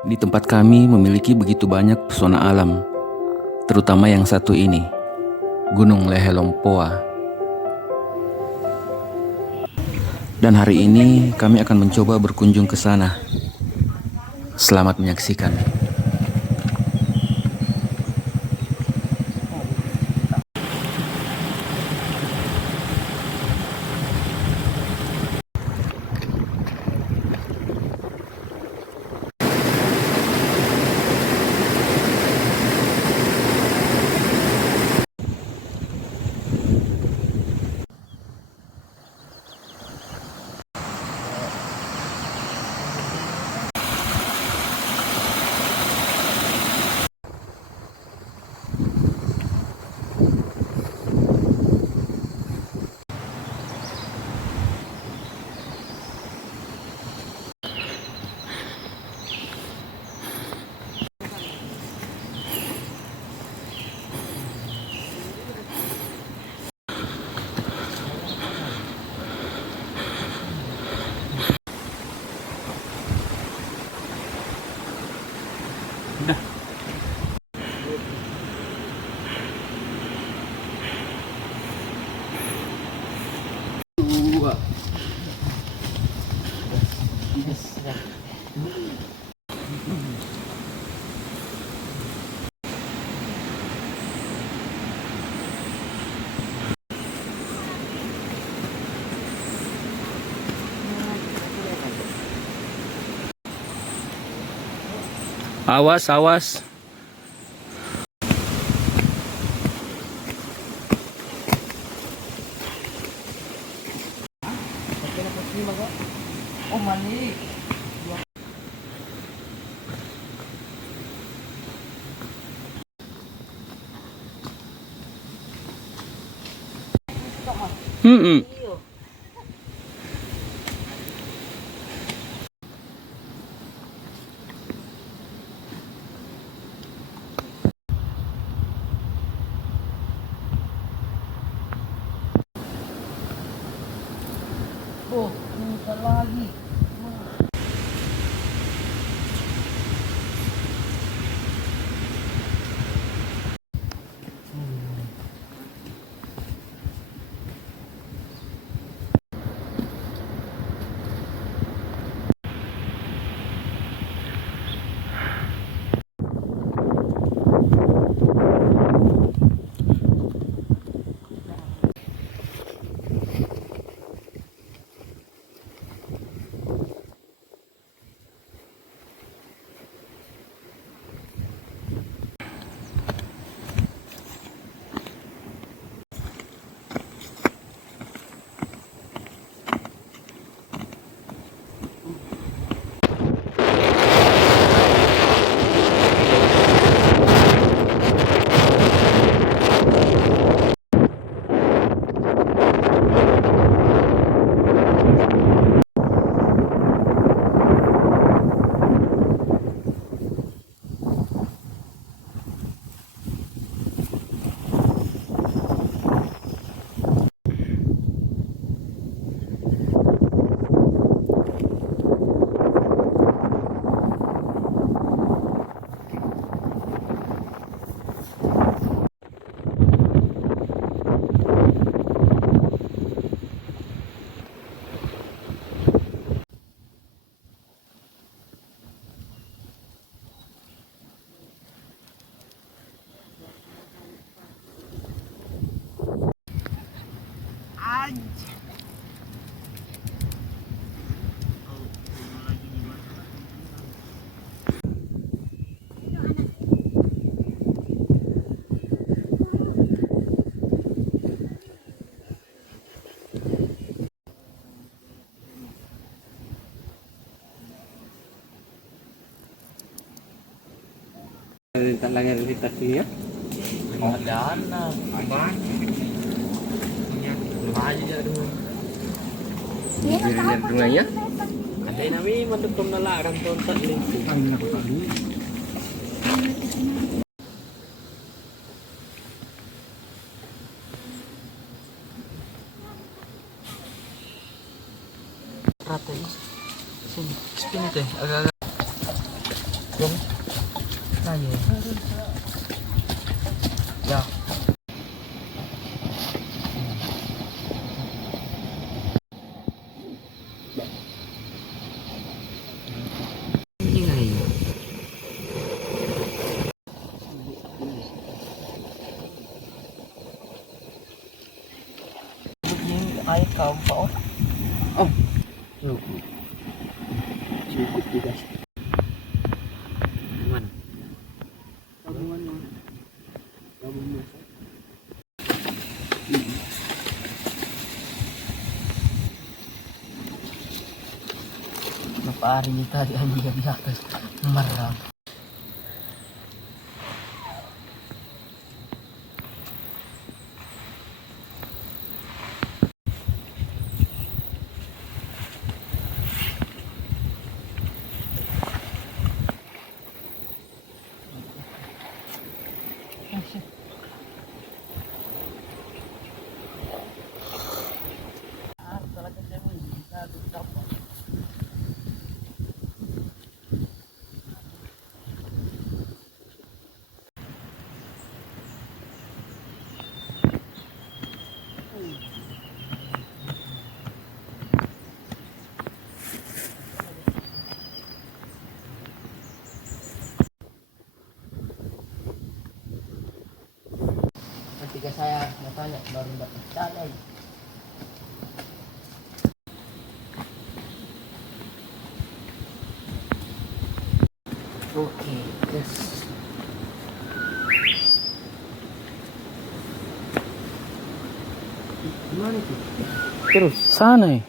Di tempat kami memiliki begitu banyak pesona alam, terutama yang satu ini, Gunung Lehelompoa. Dan hari ini kami akan mencoba berkunjung ke sana. Selamat menyaksikan. Awas, awas. Oh, mani. Hmm. Oh, putar lagi. Tak lagi realitasnya. Dana. Aman. Lumayan aja dulu. Dirinya dunganya. Ada nami mendukung nelaran tonton lingkup. Rata ini. Sini, spin itu agak-agak. Dong. Ayo. Ya. Ini ayo. Ini air kampau. Oh. Cukup. Cukup juga. Gimana? Kenapa hari ini tadi anjing di atas merah. Ketika saya tanya baru dapat cara. Oke, yes. Gimana itu? Terus sana ya.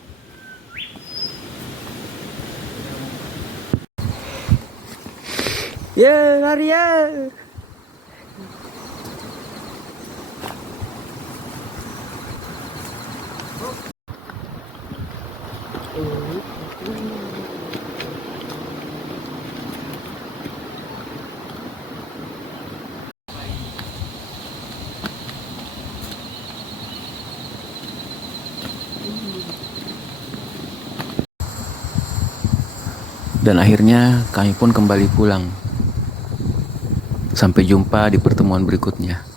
Ya, lari ya. Dan akhirnya kami pun kembali pulang. Sampai jumpa di pertemuan berikutnya.